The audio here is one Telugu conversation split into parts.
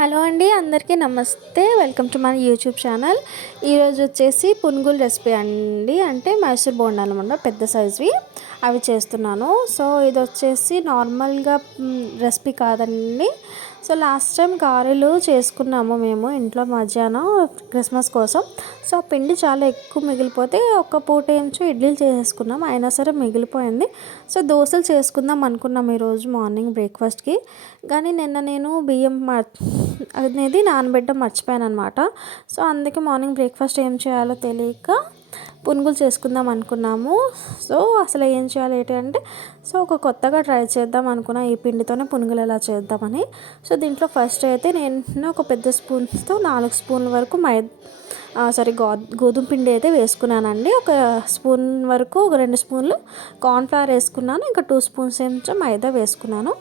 హలో అండి, అందరికీ నమస్తే. వెల్కమ్ టు మన యూట్యూబ్ ఛానల్. ఈరోజు వచ్చేసి పునుగుల రెసిపీ అండి. అంటే మైసూర్ బోండాలు అనమాట, పెద్ద సైజ్వి అవి చేస్తున్నాను. సో ఇది వచ్చేసి నార్మల్గా రెసిపీ కాదండి. సో లాస్ట్ టైం గారెలు చేసుకున్నాము మేము ఇంట్లో మధ్యాహ్నం క్రిస్మస్ కోసం. సో ఆ పిండి చాలా ఎక్కువ మిగిలిపోతే ఒక పూట ఏంచో ఇడ్లీలు చేసేసుకున్నాం, అయినా సరే మిగిలిపోయింది. సో దోశలు చేసుకుందాం అనుకున్నాం ఈరోజు మార్నింగ్ బ్రేక్ఫాస్ట్కి. కానీ నిన్న నేను బియ్యం అనేది నానబెట్టడం మర్చిపోయాను అనమాట. సో అందుకే మార్నింగ్ బ్రేక్ఫాస్ట్ ఏం చేయాలో తెలియక పునుగులు చేసుకుందాం అనుకున్నాము. సో అసలు ఏం చేయాలి ఏంటి అంటే, సో ఒక కొత్తగా ట్రై చేద్దాం అనుకున్నా, ఈ పిండితోనే పునుగులు ఎలా చేద్దామని. సో దీంట్లో ఫస్ట్ అయితే నేను ఒక పెద్ద స్పూన్తో 4 స్పూన్ల వరకు గోధుమ పిండి అయితే వేసుకున్నానండి. ఒక స్పూన్ వరకు, ఒక 2 స్పూన్లు కార్న్ఫ్లవర్ వేసుకున్నాను, ఇంకా 2 స్పూన్స్ ఏమో మైదా వేసుకున్నాను.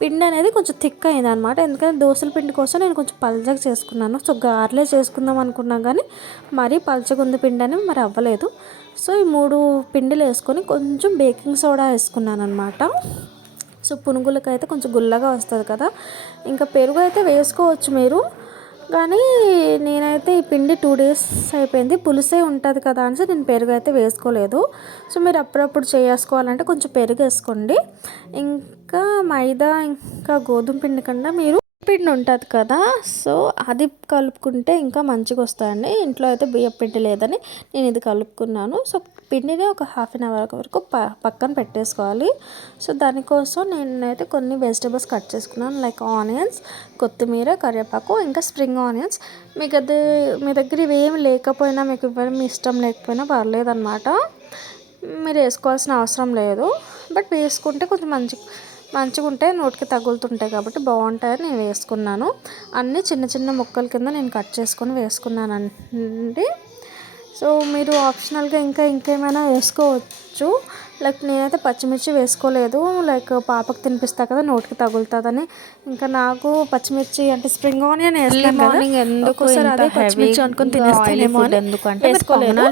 పిండి అనేది కొంచెం థిక్ అయింది అనమాట, ఎందుకంటే దోశల పిండి కోసం నేను కొంచెం పల్చగా చేసుకున్నాను. సో గారెలే చేసుకుందాం అనుకున్నాను కానీ మరీ పల్చగా ఉంది పిండి అని మరి అవ్వలేదు. సో ఈ 3 పిండిలు వేసుకొని కొంచెం బేకింగ్ సోడా వేసుకున్నాను అనమాట. సో పునుగులకైతే కొంచెం గుల్లగా వస్తుంది కదా. ఇంకా పెరుగు అయితే వేసుకోవచ్చు మీరు, కానీ నేనైతే ఈ పిండి 2 డేస్ అయిపోయింది, పులుసే ఉంటుంది కదా అని నేను పెరుగు అయితే వేసుకోలేదు. సో మీరు అప్పుడప్పుడు చేసుకోవాలంటే కొంచెం పెరుగు వేసుకోండి. ఇంకా మైదా ఇంకా గోధుమ పిండి కన్నా మీరు పిండి ఉంటుంది కదా, సో అది కలుపుకుంటే ఇంకా మంచిగా వస్తాయండి. ఇంట్లో అయితే బియ్యం పిండి లేదని నేను ఇది కలుపుకున్నాను. సో పిండిని ఒక హాఫ్ అన్ అవర్ వరకు పక్కన పెట్టేసుకోవాలి. సో దానికోసం నేనైతే కొన్ని వెజిటేబుల్స్ కట్ చేసుకున్నాను, లైక్ ఆనియన్స్, కొత్తిమీర, కరివేపాకు, ఇంకా స్ప్రింగ్ ఆనియన్స్. మీ దగ్గర ఇవేమి లేకపోయినా, మీకు ఇవ్వడం ఇష్టం లేకపోయినా పర్లేదన్నమాట, మీరు వేసుకోవాల్సిన అవసరం లేదు. బట్ వేసుకుంటే కొంచెం మంచిగా ఉంటాయి, నోటికి తగులుతుంటాయి కాబట్టి బాగుంటాయని నేను వేసుకున్నాను. అన్నీ చిన్న చిన్న ముక్కల కింద నేను కట్ చేసుకొని వేసుకున్నానండి. సో మీరు ఆప్షనల్గా ఇంకేమైనా వేసుకోవచ్చు. లైక్ నేనైతే పచ్చిమిర్చి వేసుకోలేదు, లైక్ పాపకు తినిపిస్తా కదా, నోటికి తగులుతుందని. ఇంకా నాకు పచ్చిమిర్చి అంటే స్ప్రింగ్ ఆనియన్ వేస్తాను మార్నింగ్, ఎందుకోసారి అదే పచ్చిమిర్చి అనుకుని తినేస్తానేమో అని వేసుకోలేదు.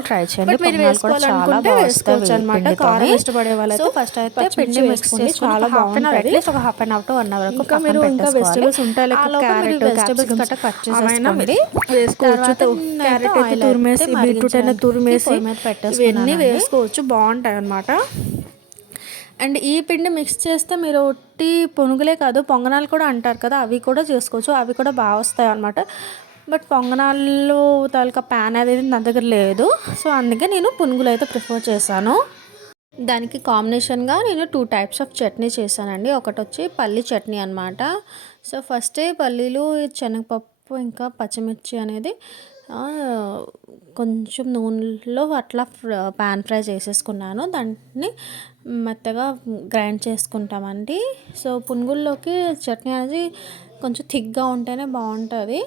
బట్ మీరు వేసుకోవాలనుకుంటే వేసుకోవచ్చు అనమాట. కారం ఇష్టపడే వాళ్ళైతే ఫస్ట్ అయితే పిండి వేసుకోండి, చాలా బాగుంటుంది. ఒక half an hour to 1 hour ఇంకా మీరు ఇంకా వెజిటేబుల్స్ ఉంటాయి, లైక్ క్యారెట్, వెజిటేబుల్స్ కట్ట కట్ చేసేసుకోండి, వేసుకోవచ్చు. క్యారెట్ అయితే తురిమేసి, బీట్రూట్ అయినా తురిమేసి ఇవన్నీ వేసుకోవచ్చు, బాగుంటాయి అన్నమాట. అండ్ ఈ పిండి మిక్స్ చేస్తే మీరు ఒట్టి పునుగులే కాదు, పొంగనాలు కూడా అంటారు కదా, అవి కూడా చేసుకోవచ్చు, అవి కూడా బాగా వస్తాయి అన్నమాట. బట్ పొంగనాలు తాలూకా ప్యాన్ అనేది నా దగ్గర లేదు, సో అందుకే నేను పునుగులు అయితే ప్రిఫర్ చేశాను. దానికి కాంబినేషన్గా నేను 2 టైప్స్ ఆఫ్ చట్నీ చేశానండి. ఒకటి వచ్చి పల్లి చట్నీ అనమాట. సో ఫస్టే పల్లీలు, శనగపప్పు, ఇంకా పచ్చిమిర్చి అనేది కొంచెం నూనెలో అట్లా పాన్ ఫ్రై చేసేసుకున్నాను. దాన్ని మెత్తగా గ్రైండ్ చేసుకుంటామండి. సో పునుగుల్లోకి చట్నీ అనేది కొంచెం థిక్గా ఉంటేనే బాగుంటుంది,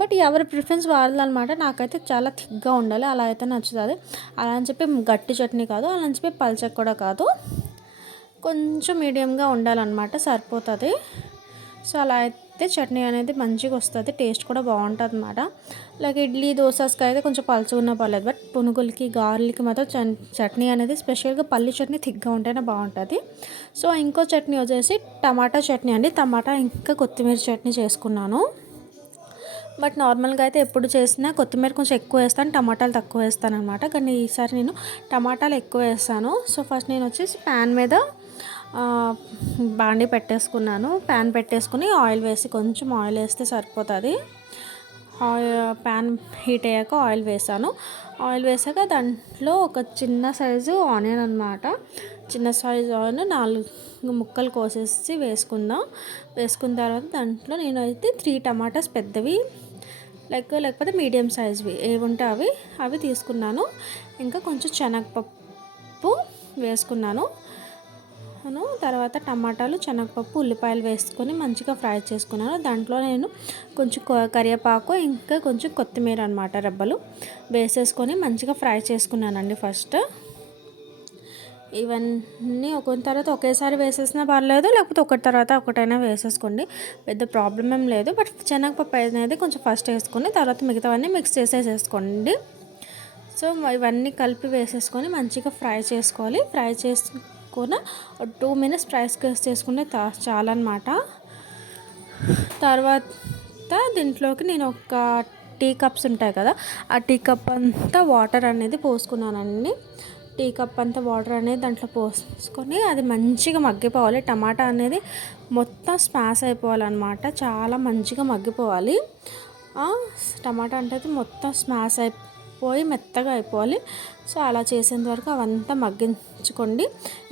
బట్ ఎవరి ప్రిఫరెన్స్ వాళ్ళదనమాట. నాకైతే చాలా థిక్గా ఉండాలి, అలా అయితే నచ్చుతుంది. అలా అని చెప్పి గట్టి చట్నీ కాదు, అలా అని చెప్పి పల్చగా కూడా కాదు, కొంచెం మీడియంగా ఉండాలన్నమాట, సరిపోతుంది. సో అలా అయితే చట్నీ అనేది మంచిగా వస్తుంది, టేస్ట్ కూడా బాగుంటుంది అన్నమాట. లైక్ ఇడ్లీ, దోసకి అయితే కొంచెం పలుచగా ఉన్నా పర్లేదు, బట్ పునుగులకి, గారెలకి మాత్రం చట్నీ అనేది స్పెషల్గా పల్లి చట్నీ థిక్గా ఉంటేనే బాగుంటుంది. సో ఇంకో చట్నీ వచ్చేసి టమాటా చట్నీ అండి. టమాటా ఇంకా కొత్తిమీర చట్నీ చేసుకున్నాను. బట్ నార్మల్గా అయితే ఎప్పుడు చేసినా కొత్తిమీర కొంచెం ఎక్కువ వేస్తాను, టమాటాలు తక్కువ వేస్తాను అనమాట. కానీ ఈసారి నేను టమాటాలు ఎక్కువ వేస్తాను. సో ఫస్ట్ నేను వచ్చేసి ప్యాన్ మీద బాండి పెట్టేసుకున్నాను. ప్యాన్ పెట్టేసుకుని ఆయిల్ వేసి, కొంచెం ఆయిల్ వేస్తే సరిపోతుంది. ప్యాన్ హీట్ అయ్యాక ఆయిల్ వేసాను. ఆయిల్ వేసాక దాంట్లో ఒక చిన్న సైజు ఆనియన్ అనమాట, చిన్న సైజు ఆనియన్ 4 ముక్కలు కోసేసి వేసుకున్న తర్వాత దాంట్లో నేనైతే 3 టమాటాస్ పెద్దవి, లేకపోతే మీడియం సైజ్వి ఏవి ఉంటే అవి తీసుకున్నాను. ఇంకా కొంచెం శనగపప్పు వేసుకున్నాను. తర్వాత టమాటాలు, శనగపప్పు, ఉల్లిపాయలు వేసుకొని మంచిగా ఫ్రై చేసుకున్నాను. దాంట్లో నేను కొంచెం కరివేపాకు, ఇంకా కొంచెం కొత్తిమీర అనమాట, రెబ్బలు వేసేసుకొని మంచిగా ఫ్రై చేసుకున్నానండి. ఫస్ట్ ఇవన్నీ ఒక తర్వాత ఒకేసారి వేసేసినా పర్లేదు, లేకపోతే ఒకటి తర్వాత ఒకటైనా వేసేసుకోండి, పెద్ద ప్రాబ్లం ఏం లేదు. బట్ శనగపప్పు అనేది కొంచెం ఫస్ట్ వేసుకొని తర్వాత మిగతావన్నీ మిక్స్ చేసేసుకోండి. సో ఇవన్నీ కలిపి వేసేసుకొని మంచిగా ఫ్రై చేసుకోవాలి. ఫ్రై చేసుకున్న 2 minutes ఫ్రై చేసుకుంటే చాలన్నమాట. తర్వాత దీంట్లోకి నేను ఒక టీ కప్స్ ఉంటాయి కదా, ఆ టీ కప్ అంతా వాటర్ అనేది పోసుకున్నానండి. టీ కప్ అంతా వాటర్ అనేది దాంట్లో పోసుకొని అది మంచిగా మగ్గిపోవాలి. టమాటా అనేది మొత్తం స్మాష్ అయిపోవాలన్నమాట, చాలా మంచిగా మగ్గిపోవాలి. టమాటా అంటే మొత్తం స్మాష్ అయిపోయి మెత్తగా అయిపోవాలి. సో అలా చేసేంత వరకు అవంతా మగ్గించుకోండి.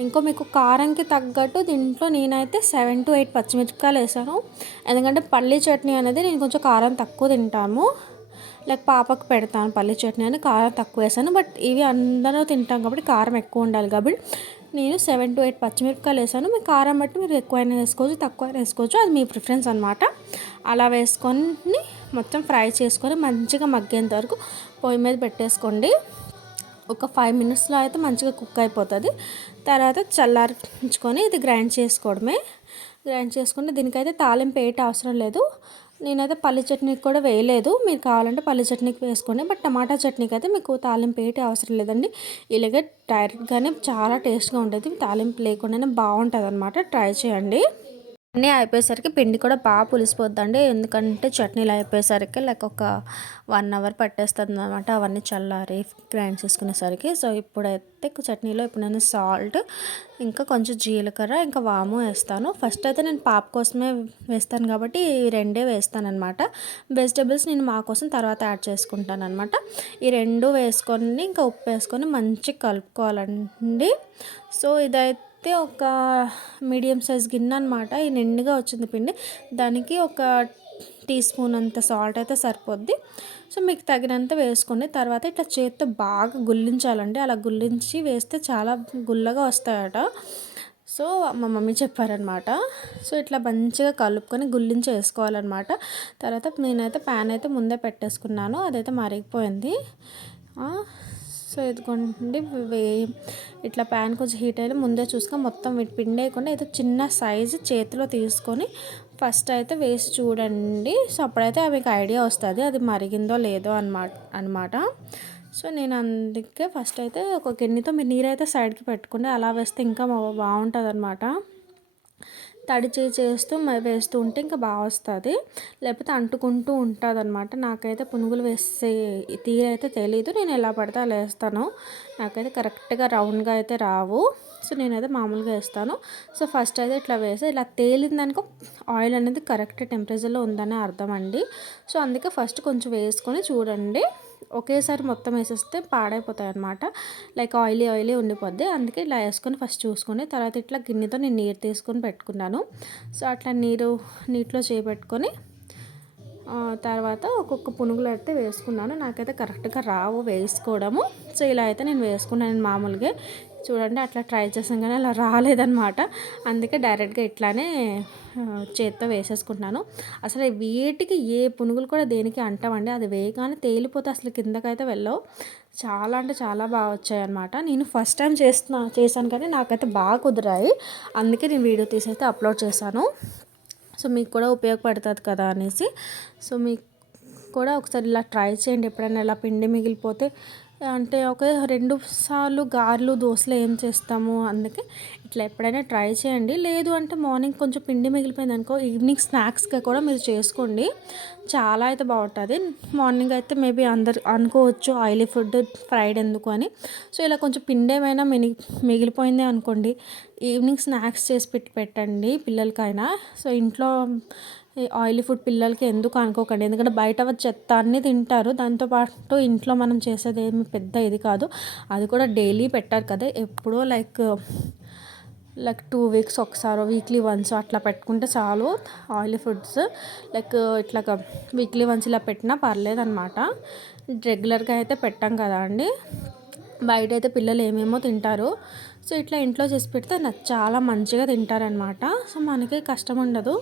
ఇంకో మీకు కారంకి తగ్గట్టు దీంట్లో నేనైతే 7 to 8 పచ్చిమిరపకాయలు వేసాను. ఎందుకంటే పల్లీ చట్నీ అనేది నేను కొంచెం కారం తక్కువ తింటాము, లైక్ పాపకు పెడతాను పల్లీ చట్నీ అని కారం తక్కువ వేసాను. బట్ ఇవి అందరూ తింటాం కాబట్టి కారం ఎక్కువ ఉండాలి కాబట్టి నేను 7 to 8 పచ్చిమిరపకాయలు వేసాను. మీ కారం బట్టి మీరు ఎక్కువైనా వేసుకోవచ్చు, తక్కువైనా వేసుకోవచ్చు, అది మీ ప్రిఫరెన్స్ అనమాట. అలా వేసుకొని మొత్తం ఫ్రై చేసుకొని మంచిగా మగ్గేంత వరకు పొయ్యి మీద పెట్టేసుకోండి. ఒక 5 minutesలో అయితే మంచిగా కుక్ అయిపోతుంది. తర్వాత చల్లారించుకొని ఇది గ్రైండ్ చేసుకోవడమే. గ్రైండ్ చేసుకుంటే దీనికైతే తాలింపు ఏటి అవసరం లేదు. నేనైతే పల్లి చట్నీకి కూడా వేయలేదు, మీరు కావాలంటే పల్లి చట్నీకి వేసుకోండి. బట్ టమాటా చట్నీకి అయితే మీకు తాలింపు ఏటి అవసరం లేదండి. ఇలాగే డైరెక్ట్గానే చాలా టేస్ట్గా ఉంటుంది, తాలింపు లేకుండానే బాగుంటుంది అనమాట. ట్రై చేయండి. అన్నీ అయిపోయేసరికి పిండి కూడా బాగా పులిసిపోద్దండి. ఎందుకంటే చట్నీలు అయిపోయేసరికి లైక్ ఒక 1 hour పట్టేస్తుంది అనమాట, అవన్నీ చల్లారి గ్రైండ్ చేసుకునేసరికి. సో ఇప్పుడైతే చట్నీలో ఇప్పుడు నేను సాల్ట్, ఇంకా కొంచెం జీలకర్ర, ఇంకా వాము వేస్తాను. ఫస్ట్ అయితే నేను పాప కోసమే వేస్తాను కాబట్టి ఈ రెండే వేస్తాను అనమాట. వెజిటేబుల్స్ నేను మా కోసం తర్వాత యాడ్ చేసుకుంటాను అనమాట. ఈ రెండు వేసుకొని ఇంకా ఉప్పు వేసుకొని మంచిగా కలుపుకోవాలండి. సో ఇదైతే ఒక మీడియం సైజ్ గిన్నె అనమాట. ఈ నిండుగా వచ్చింది పిండి, దానికి ఒక టీ స్పూన్ అంత సాల్ట్ అయితే సరిపోద్ది. సో మీకు తగినంత వేసుకోండి. తర్వాత ఇట్లా చేత్తో బాగా గుల్లించాలండి, అలా గుల్లించి వేస్తే చాలా గుల్లగా వస్తాయట. సో మా మమ్మీ చెప్పారనమాట. సో ఇట్లా మంచిగా కలుపుకొని గుల్లించి వేసుకోవాలన్నమాట. తర్వాత నేనైతే ప్యాన్ అయితే ముందే పెట్టేసుకున్నాను, అదైతే మరిగిపోయింది. సో ఇదిగోండి ఇట్లా ప్యాన్ కొంచెం హీట్ అయ్యి ముందే చూసుకొని మొత్తం వీటి పిండి వేయకుండా అయితే చిన్న సైజు చేతిలో తీసుకొని ఫస్ట్ అయితే వేసి చూడండి. సో అప్పుడైతే మీకు ఐడియా వస్తుంది అది మరిగిందో లేదో అనమాట. సో నేను అందుకే ఫస్ట్ అయితే ఒక గిన్నెతో మీరు నీరైతే సైడ్కి పెట్టుకోండి, అలా వేస్తే ఇంకా బాగుంటుంది అనమాట. తడి చేస్తూ వేస్తూ ఉంటే ఇంకా బాగా వస్తుంది, లేకపోతే అంటుకుంటూ ఉంటుంది అనమాట. నాకైతే పునుగులు వేసే తీరైతే తెలీదు, నేను ఎలా పడితే అలా వేస్తాను. నాకైతే కరెక్ట్గా రౌండ్గా అయితే రావు. సో నేనైతే మామూలుగా వేస్తాను. సో ఫస్ట్ అయితే ఇట్లా వేసి ఇలా తేలిందనుకో ఆయిల్ అనేది కరెక్ట్ టెంపరేచర్లో ఉందని అర్థం అండి. సో అందుకే ఫస్ట్ కొంచెం వేసుకొని చూడండి. ఒకేసారి మొత్తం వేసేస్తే పాడైపోతాయి అనమాట, లైక్ ఆయిలీ ఉండిపోద్ది. అందుకే ఇలా వేసుకొని ఫస్ట్ చూసుకొని తర్వాత ఇట్లా గిన్నెతో నేను నీరు తీసుకొని పెట్టుకున్నాను. సో అట్లా నీటిలో చేపెట్టుకొని తర్వాత ఒక్కొక్క పునుగులు అయితే వేసుకున్నాను. నాకైతే కరెక్ట్గా రావు వేసుకోవడము. సో ఇలా అయితే నేను వేసుకున్నాను మామూలుగా. చూడండి అట్లా ట్రై చేసాం కానీ అలా రాలేదన్నమాట. అందుకే డైరెక్ట్గా ఇట్లానే చేత్తో వేసేసుకుంటున్నాను. అసలు వీటికి ఏ పునుగులు కూడా దేనికి అంటామండి, అది వేయగానే తేలిపోతే అసలు కిందకైతే వెళ్ళవు. చాలా అంటే చాలా బాగా వచ్చాయి అనమాట. నేను ఫస్ట్ టైం చేశాను కానీ నాకైతే బాగా కుదిరాయి, అందుకే నేను వీడియో తీసి అయితే అప్లోడ్ చేశాను. సో మీకు కూడా ఉపయోగపడుతుంది కదా అనేసి. సో మీకు కూడా ఒకసారి ఇలా ట్రై చేయండి. ఎప్పుడైనా ఇలా పిండి మిగిలిపోతే అంటే ఒక 2 సార్లు గారెలు దోశలు ఏం చేస్తాము, అందుకే ఇట్లా ఎప్పుడైనా ట్రై చేయండి. లేదు అంటే మార్నింగ్ కొంచెం పిండి మిగిలిపోయింది అనుకో ఈవినింగ్ స్నాక్స్గా కూడా మీరు చేసుకోండి, చాలా అయితే బాగుంటుంది. మార్నింగ్ అయితే మేబీ అందరు అనుకోవచ్చు ఆయిలీ ఫుడ్ ఫ్రైడ్ ఎందుకు అని. సో ఇలా కొంచెం పిండి ఏమైనా మిగిలిపోయింది అనుకోండి, ఈవినింగ్ స్నాక్స్ చేసి పెట్టండి పిల్లలకైనా. సో ఇంట్లో ఆయిలీ ఫుడ్ పిల్లలకి ఎందుకు అనుకోకండి, ఎందుకంటే బయట చెత్త అన్నీ తింటారు. దాంతోపాటు ఇంట్లో మనం చేసేది ఏమి పెద్ద ఇది కాదు, అది కూడా డైలీ పెట్టారు కదా, ఎప్పుడో లైక్ 2 weeks ఒకసారి, వీక్లీ వన్స్ అట్లా పెట్టుకుంటే చాలు. ఆయిలీ ఫుడ్స్ లైక్ ఇట్లా వీక్లీ వన్స్ ఇలా పెట్టినా పర్లేదన్నమాట. రెగ్యులర్గా అయితే పెట్టాం కదా అండి, బయట అయితే పిల్లలు ఏమేమో తింటారు. సో ఇట్లా ఇంట్లో చేసి పెడితే చాలా మంచిగా తింటారనమాట. సో మనకి కష్టం ఉండదు.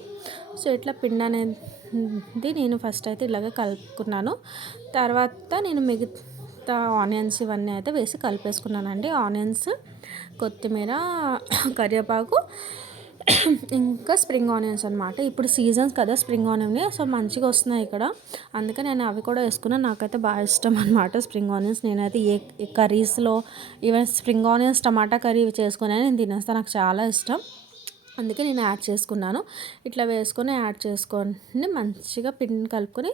సో ఇట్లా పిండి అనేది నేను ఫస్ట్ అయితే ఇలాగే కలుపుకున్నాను. తర్వాత నేను మిగతా ఆనియన్స్ ఇవన్నీ అయితే వేసి కలిపేసుకున్నానండి. ఆనియన్స్, కొత్తిమీర, కరివేపాకు, ఇంకా స్ప్రింగ్ ఆనియన్స్ అనమాట. ఇప్పుడు సీజన్స్ కదా స్ప్రింగ్ ఆనియన్, సో మంచిగా వస్తున్నాయి ఇక్కడ, అందుకే నేను అవి కూడా వేసుకున్నాను. నాకైతే బాగా ఇష్టం అనమాట స్ప్రింగ్ ఆనియన్స్. నేనైతే ఏ కర్రీస్లో ఈవెన్ స్ప్రింగ్ ఆనియన్స్ టమాటా కర్రీ చేసుకుని నేను తినేస్తాను, నాకు చాలా ఇష్టం. అందుకే నేను యాడ్ చేసుకున్నాను. ఇట్లా వేసుకొని యాడ్ చేసుకొని మంచిగా పిండిని కలుపుకొని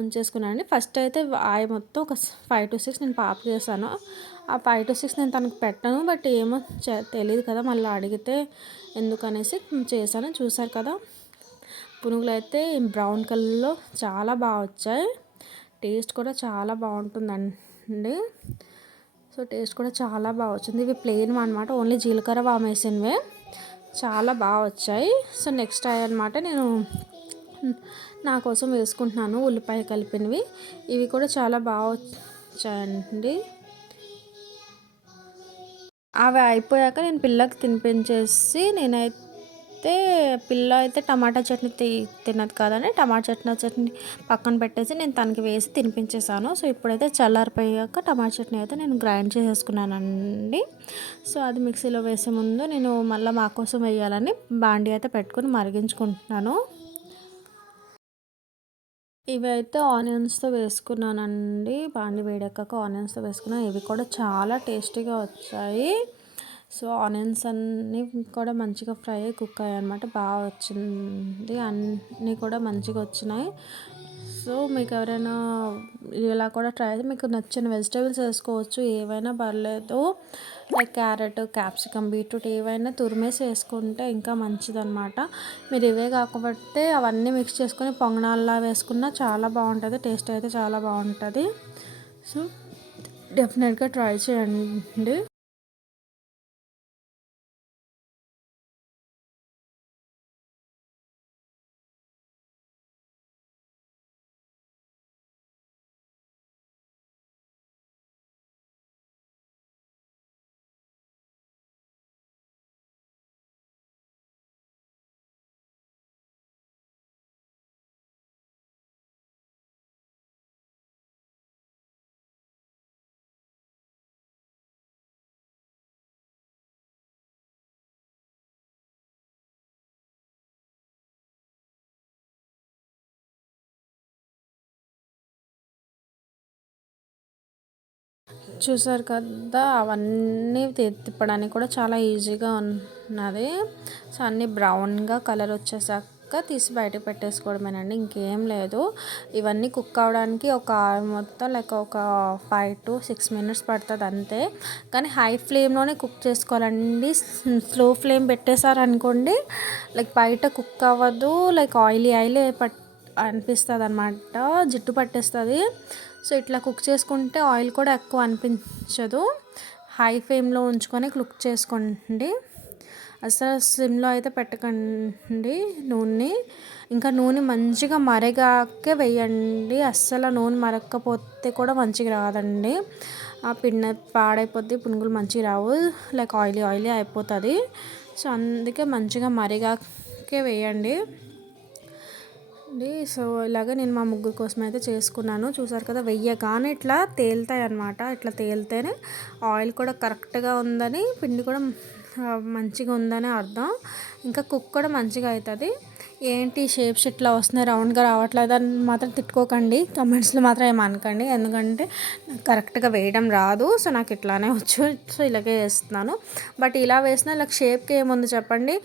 ఉంచేసుకున్నానండి. ఫస్ట్ అయితే ఆయి మొత్తం ఒక 5-6 నేను పాపకి చేశాను. ఆ 5-6 నేను తనకు పెట్టను, బట్ ఏమో తెలియదు కదా, మళ్ళీ అడిగితే ఎందుకనేసి చేశాను. చూసారు కదా, పునుగులు అయితే బ్రౌన్ కలర్లో చాలా బాగా వచ్చాయి. టేస్ట్ కూడా చాలా బాగుంటుందండి. సో టేస్ట్ కూడా చాలా బాగా వచ్చింది. ఇవి ప్లెయిన్ అనమాట, ఓన్లీ జీలకర్ర వాము వేసినవే, చాలా బాగా వచ్చాయి. సో నెక్స్ట్ అనమాట నేను నా కోసం వేసుకుంటున్నాను ఉల్లిపాయ కలిపినవి. ఇవి కూడా చాలా బాగా వచ్చాయండి. అవి అయిపోయాక నేను పిల్లకి తినిపించేసి, పిల్ల అయితే టమాటా చట్నీ తినదు కదని టమాటా చట్నీ పక్కన పెట్టేసి నేను తనకి వేసి తినిపించేసాను. సో ఇప్పుడైతే చల్లారిపోయాక టమాటా చట్నీ అయితే నేను గ్రైండ్ చేసేసుకున్నానండి. సో అది మిక్సీలో వేసే ముందు నేను మళ్ళీ మా కోసం వేయాలని బాండి అయితే పెట్టుకుని మరిగించుకుంటున్నాను. ఇవి అయితే ఆనియన్స్తో వేసుకున్నానండి. బాండి వేడెక్కాక ఆనియన్స్తో వేసుకున్నాను. ఇవి కూడా చాలా టేస్టీగా వచ్చాయి. సో ఆనియన్స్ అన్నీ కూడా మంచిగా ఫ్రై కుక్ అయ్యాయి అనమాట. బాగా వచ్చింది, అన్నీ కూడా మంచిగా వచ్చినాయి. సో మీకు ఎవరైనా ఇలా కూడా ట్రై అయితే మీకు నచ్చిన వెజిటేబుల్స్ వేసుకోవచ్చు, ఏవైనా పర్లేదు. లైక్ క్యారెట్, క్యాప్సికమ్, బీట్రూట్ ఏవైనా తురిమేసి వేసుకుంటే ఇంకా మంచిదన్నమాట. మీరు ఇవే కాకపోతే అవన్నీ మిక్స్ చేసుకొని పొంగనాల్లా వేసుకున్నా చాలా బాగుంటుంది. టేస్ట్ అయితే చాలా బాగుంటుంది. సో డెఫినెట్గా ట్రై చేయండి. చూసారు కదా, అవన్నీ తిప్పడానికి కూడా చాలా ఈజీగా ఉన్నది. సో అన్నీ బ్రౌన్గా కలర్ వచ్చేసాక తీసి బయటకు పెట్టేసుకోవడమేనండి, ఇంకేం లేదు. ఇవన్నీ కుక్ అవ్వడానికి మొత్తం లైక్ ఒక 5-6 మినిట్స్ పడుతుంది అంతే. కానీ హై ఫ్లేమ్లోనే కుక్ చేసుకోవాలండి. స్లో ఫ్లేమ్ పెట్టేశారనుకోండి, లైక్ బయట కుక్ అవ్వదు, లైక్ ఆయిలీ అనిపిస్తుంది అనమాట, జిడ్డు పట్టేస్తుంది. సో ఇట్లా కుక్ చేసుకుంటే ఆయిల్ కూడా ఎక్కువ అనిపించదు. హై ఫ్లేమ్లో ఉంచుకొని కుక్ చేసుకోండి, అసలు సిమ్లో అయితే పెట్టకండి నూనె. ఇంకా నూనె మంచిగా మరిగాకే వేయండి, అస్సలు నూనె మరగకపోతే కూడా మంచిగా రాదండి. ఆ పిండి పాడైపోద్ది, పునుగులు మంచిగా రావు, లైక్ ఆయిలీ అయిపోతుంది. సో అందుకే మంచిగా మరిగాకే వేయండి. సో ఇలాగ నేను మా ముగ్గురు కోసం అయితే చేసుకున్నాను. చూసారు కదా, వెయ్యగానే ఇట్లా తేలుతాయి అన్నమాట. ఇట్లా తేలితేనే ఆయిల్ కూడా కరెక్ట్గా ఉందని, పిండి కూడా మంచిగా ఉందని అర్థం. ఇంకా కుక్ కూడా మంచిగా అవుతుంది. ఏంటి షేప్స్ ఇట్లా వస్తున్నాయి, రౌండ్గా రావట్లేదు అని మాత్రం తిట్టుకోకండి, కమెంట్స్లో మాత్రం ఏమనకండి, ఎందుకంటే కరెక్ట్గా వేయడం రాదు. సో నాకు ఇట్లానే వచ్చు, సో ఇలాగే వేస్తున్నాను. బట్ ఇలా వేసినా ఇలా షేప్కి ఏముంది చెప్పండి,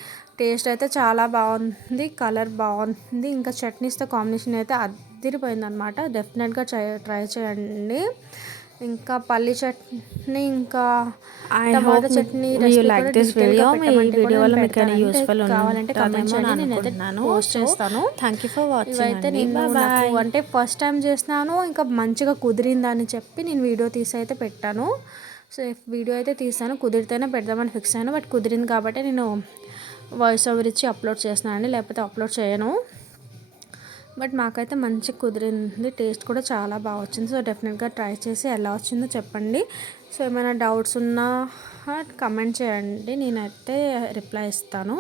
టేస్ట్ అయితే చాలా బాగుంది, కలర్ బాగుంది, ఇంకా చట్నీస్తో కాంబినేషన్ అయితే అదిరిపోయిందనమాట. డెఫినెట్గా ట్రై చేయండి. ఇంకా పల్లి చట్నీ, ఇంకా టమాటా చట్నీ వీడియో వల్ల మీకు యూస్ఫుల్ కావాలంటే కమెంట్ చేయండి, నేనైతే పోస్ట్ చేస్తాను. Thank you for watching. ఇవైతే నేను అంటే ఫస్ట్ టైం చేసినాను, ఇంకా మంచిగా కుదిరిందని చెప్పి నేను వీడియో తీసి అయితే పెట్టాను. సో వీడియో అయితే తీసాను, కుదిరితేనే పెడదామని ఫిక్స్ అయ్యాను. బట్ కుదిరింది కాబట్టి నేను వాయిస్ ఓవర్ ఇచ్చి అప్లోడ్ చేస్తున్నానండి, లేకపోతే అప్లోడ్ చేయను. బట్ మాకైతే మంచి కుదిరింది, టేస్ట్ కూడా చాలా బాగా వచ్చింది. సో డెఫినెట్గా ట్రై చేసి ఎలా వచ్చిందో చెప్పండి. సో ఏమైనా డౌట్స్ ఉన్నా కమెంట్ చేయండి, నేనైతే రిప్లై ఇస్తాను.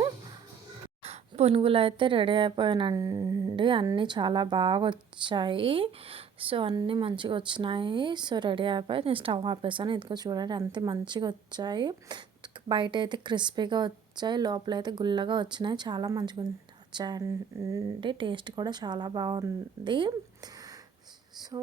పునుగులు అయితే రెడీ అయిపోయానండి, అన్నీ చాలా బాగా వచ్చాయి. సో అన్నీ మంచిగా వచ్చినాయి. సో రెడీ అయిపోయి నేను స్టవ్ ఆపేసాను. ఇదిగో చూడండి, అంతే మంచిగా వచ్చాయి. బయట అయితే క్రిస్పీగా వచ్చాయి, లోపల అయితే గుల్లగా వచ్చినాయి, చాలా మంచిగా వచ్చాయండి. టేస్ట్ కూడా చాలా బాగుంది. సో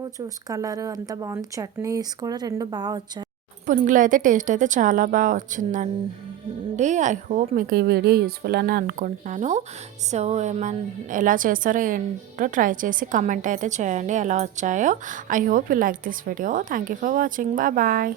కలర్ అంతా బాగుంది, చట్నీస్ కూడా రెండు బాగా వచ్చాయి. పునుగులు అయితే టేస్ట్ అయితే చాలా బాగా వచ్చిందండి. అండి. ఐ హోప్ మీకు ఈ వీడియో యూస్ఫుల్ అని అనుకుంటున్నాను. సో ఎలా చేస్తారో ఏంటో ట్రై చేసి కామెంట్ అయితే చేయండి ఎలా వచ్చాయో. I hope you like this video. Thank you for watching. Bye bye.